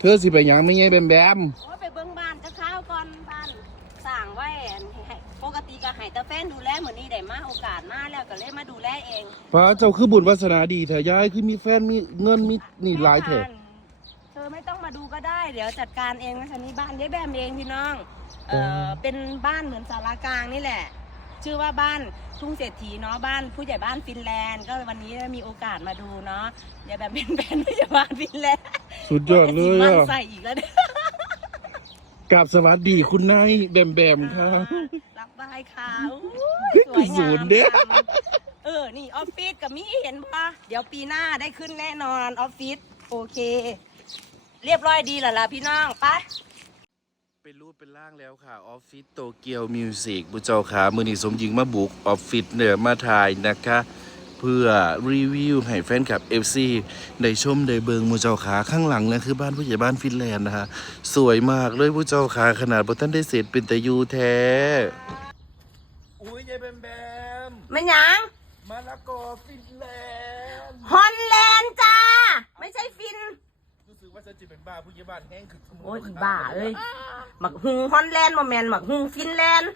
เธอสิไปหยังไม่ไงแบมแบมโอ้ยไปเบิ่งบ้านจะข้าวก่อนบ้านสร้างไว้อันให้ปกติก็ให้แต่แฟนดูแลเหมือนนี้ได้มาโอกาสมาแล้วก็เลยมาดูแลเองพระเจ้าคือบุญวาสนาดีเถอะยายคือมีแฟนมีเงินมีนี่หลายเถอะ เธอไม่ต้องมาดูก็ได้ เดี๋ยวจัดการเองนะคะนี่บ้านยายแบมเองพี่น้องเออเป็นบ้านเหมือนสารากลางนี่แหละ ชื่อว่าบ้านทุ่งเศรษฐีเนาะบ้านผู้ใหญ่บ้านฟินแลนด์ ก็วันนี้มีโอกาสมาดูเนาะยายแบมเป็นแฟนผู้ใหญ่บ้านฟินแลนด์สุดยอดเลยมันอะใส่อีกแล้วเนี่ยกราบสวัสดีคุณนายแบมแบมค่ะ รับบายค่ะอู้ยสวยศูงานมย์เด้อจังเออนี่ออฟฟิศกับมิเห็นปะเดี๋ยวปีหน้าได้ขึ้นแน่นอนออฟฟิศโอเค เรียบร้อยดีแล้วล่ะพี่น้องไป เป็นรูปเป็นร่างแล้วค่ะ ออฟฟิศโตเกียวมิวสิกบุเจ้าขามือนี้สมหญิงมาบุกออฟฟิศเนี่ยมาถ่ายนะคะ เพื่อรีวิวให้แฟนคลับ FC ได้ชมได้เบิงมูเจ้าขาข้างหลังนะคือบ้านผู้ใหญ่บ้านฟินแลนด์นะคะสวยมากเลยผู้เจ้าขาขนาดบท่านได้เสร็จเป็นแต่ยูแท้อุ้ยยายแบมแบมมันหยังมาละกอฟินแลนด์ฮอลแลนด์จ้า ไม่ใช่ฟิน รู้สึกว่าฉันจะเป็นบ้าผู้ใหญ่บ้านแห้งคือขโมโอ้ยอีบ้าเอ้ย หมักหุงฮอลแลนด์มาแมนหมักหุงฟินแลนด์